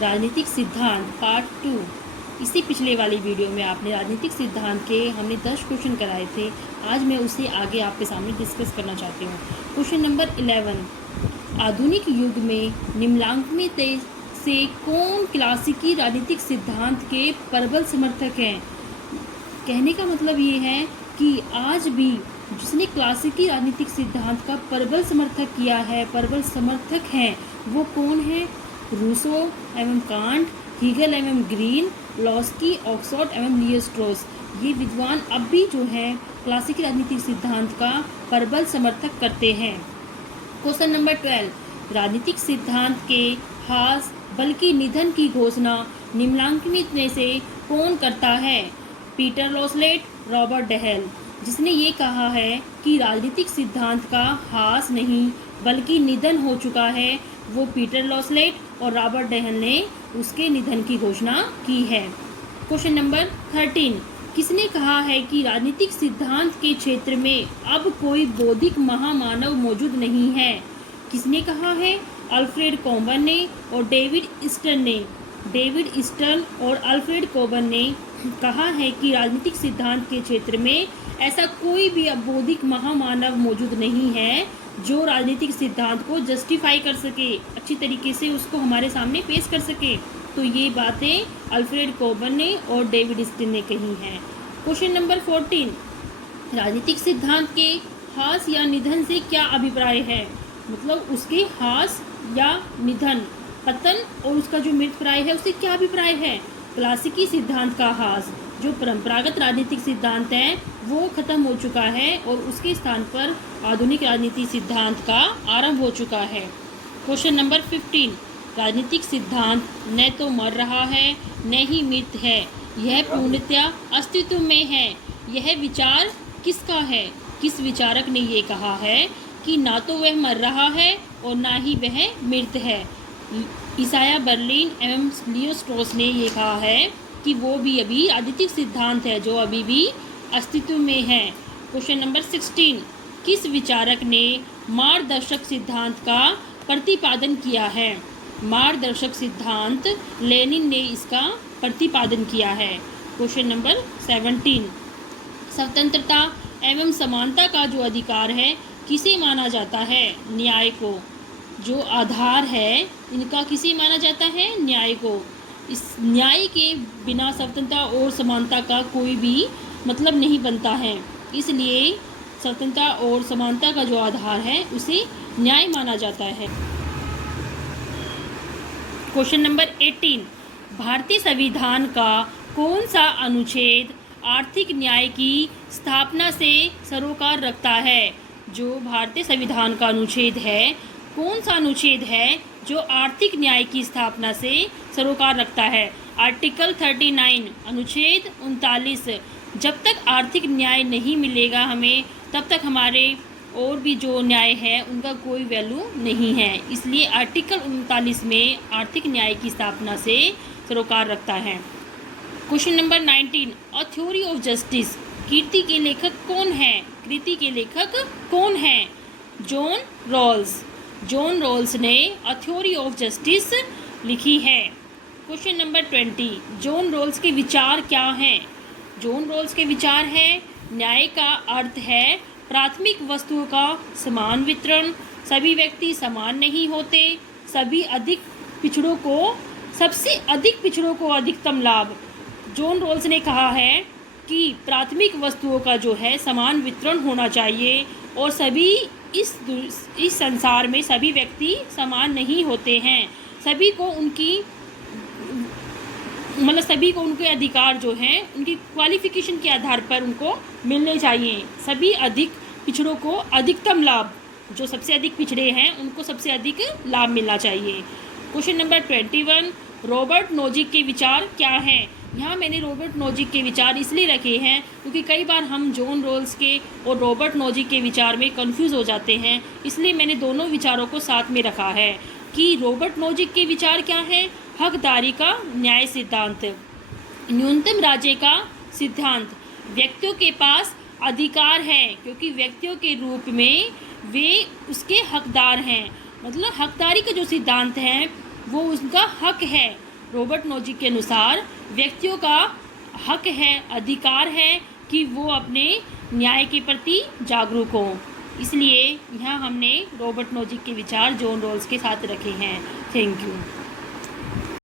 राजनीतिक सिद्धांत पार्ट 2। इसी पिछले वाली वीडियो में आपने राजनीतिक सिद्धांत के हमने 10 क्वेश्चन कराए थे। आज मैं उसे आगे आपके सामने डिस्कस करना चाहती हूँ। क्वेश्चन नंबर 11, आधुनिक युग में निम्नलिखित से कौन क्लासिकी राजनीतिक सिद्धांत के प्रबल समर्थक हैं? कहने का मतलब ये है कि आज भी जिसने क्लासिकी राजनीतिक सिद्धांत का प्रबल समर्थक किया है, प्रबल समर्थक हैं, वो कौन है? रूसो एवं कांट, हीगल एवं ग्रीन, लॉस्की, ऑक्सफोर्ड एवं लियो स्ट्रॉस। ये विद्वान अब भी जो है क्लासिकी राजनीतिक सिद्धांत का प्रबल समर्थक करते हैं। क्वेश्चन नंबर 12, राजनीतिक सिद्धांत के ह्रास बल्कि निधन की घोषणा निम्नलिखित में से कौन करता है? Peter Laslett, Robert Dahl. जिसने ये कहा है कि राजनीतिक सिद्धांत का ह्रास नहीं बल्कि निधन हो चुका है, वो पीटर लॉसलेट और रॉबर्ट डहेल ने उसके निधन की घोषणा की है। क्वेश्चन नंबर 13, किसने कहा है कि राजनीतिक सिद्धांत के क्षेत्र में अब कोई बौद्धिक महामानव मौजूद नहीं है? किसने कहा है? अल्फ्रेड कोबन ने और डेविड ईस्टन ने। डेविड ईस्टन और अल्फ्रेड कोबन ने कहा है कि राजनीतिक सिद्धांत के क्षेत्र में ऐसा कोई भी अब बौद्धिक महामानव मौजूद नहीं है जो राजनीतिक सिद्धांत को जस्टिफाई कर सके, अच्छी तरीके से उसको हमारे सामने पेश कर सके। तो ये बातें अल्फ्रेड कोबन ने और डेविड ईस्टन ने कही हैं। क्वेश्चन नंबर 14, राजनीतिक सिद्धांत के ह्रास या निधन से क्या अभिप्राय है? मतलब उसके ह्रास या निधन, पतन और उसका जो मृतप्राय है उससे क्या अभिप्राय है? क्लासिकी सिद्धांत का ह्रास, जो परंपरागत राजनीतिक सिद्धांत है वो खत्म हो चुका है और उसके स्थान पर आधुनिक राजनीतिक सिद्धांत का आरंभ हो चुका है। क्वेश्चन नंबर 15, राजनीतिक सिद्धांत न तो मर रहा है न ही मृत है, यह पूर्णतया अस्तित्व में है। यह विचार किसका है? किस विचारक ने ये कहा है कि ना तो वह मर रहा है और ना ही वह मृत है? इसाया बर्लिन एवं लियो स्ट्रॉस ने ये कहा है कि वो भी अभी राजनीतिक सिद्धांत है जो अभी भी अस्तित्व में है। क्वेश्चन नंबर 16, किस विचारक ने मार्गदर्शक सिद्धांत का प्रतिपादन किया है? मार्गदर्शक सिद्धांत लेनिन ने इसका प्रतिपादन किया है। क्वेश्चन नंबर 17, स्वतंत्रता एवं समानता का जो अधिकार है किसे माना जाता है? न्याय को। जो आधार है इनका किसे माना जाता है? न्याय को। इस न्याय के बिना स्वतंत्रता और समानता का कोई भी मतलब नहीं बनता है, इसलिए स्वतंत्रता और समानता का जो आधार है उसे न्याय माना जाता है। क्वेश्चन नंबर 18, भारतीय संविधान का कौन सा अनुच्छेद आर्थिक न्याय की स्थापना से सरोकार रखता है? जो भारतीय संविधान का अनुच्छेद है, कौन सा अनुच्छेद है जो आर्थिक न्याय की स्थापना से सरोकार रखता है? आर्टिकल 39, अनुच्छेद 39। जब तक आर्थिक न्याय नहीं मिलेगा हमें, तब तक हमारे और भी जो न्याय है उनका कोई वैल्यू नहीं है, इसलिए आर्टिकल 39 में आर्थिक न्याय की स्थापना से सरोकार रखता है। Question number 19, a theory of justice, कीर्ति के लेखक कौन है? कृति के लेखक कौन है? John Rawls. जॉन रॉल्स ने अ थ्योरी ऑफ जस्टिस लिखी है। क्वेश्चन नंबर 20, जॉन रॉल्स के विचार क्या हैं? जॉन रॉल्स के विचार है, न्याय का अर्थ है प्राथमिक वस्तुओं का समान वितरण, सभी व्यक्ति समान नहीं होते, सबसे अधिक पिछड़ों को अधिकतम लाभ। जॉन रॉल्स ने कहा है कि प्राथमिक वस्तुओं का जो है समान वितरण होना चाहिए और सभी इस संसार में सभी व्यक्ति समान नहीं होते हैं, सभी को उनके अधिकार जो हैं उनकी क्वालिफिकेशन के आधार पर उनको मिलने चाहिए। सभी अधिक पिछड़ों को अधिकतम लाभ, जो सबसे अधिक पिछड़े हैं उनको सबसे अधिक लाभ मिलना चाहिए। क्वेश्चन नंबर 21, रॉबर्ट नोजिक के विचार क्या हैं? यहाँ मैंने रॉबर्ट नोजिक के विचार इसलिए रखे हैं क्योंकि कई बार हम जॉन रॉल्स के और रॉबर्ट नोजिक के विचार में कंफ्यूज हो जाते हैं, इसलिए मैंने दोनों विचारों को साथ में रखा है कि रॉबर्ट नोजिक के विचार क्या हैं? हकदारी का न्याय सिद्धांत, न्यूनतम राज्य का सिद्धांत, व्यक्तियों के पास अधिकार है क्योंकि व्यक्तियों के रूप में वे उसके हकदार हैं, मतलब हकदारी का जो सिद्धांत है वो उनका हक है रॉबर्ट नोजिक के अनुसार व्यक्तियों का हक है, अधिकार है कि वो अपने न्याय के प्रति जागरूक हों। इसलिए यहाँ हमने रॉबर्ट नोजिक के विचार जॉन रॉल्स के साथ रखे हैं। Thank you.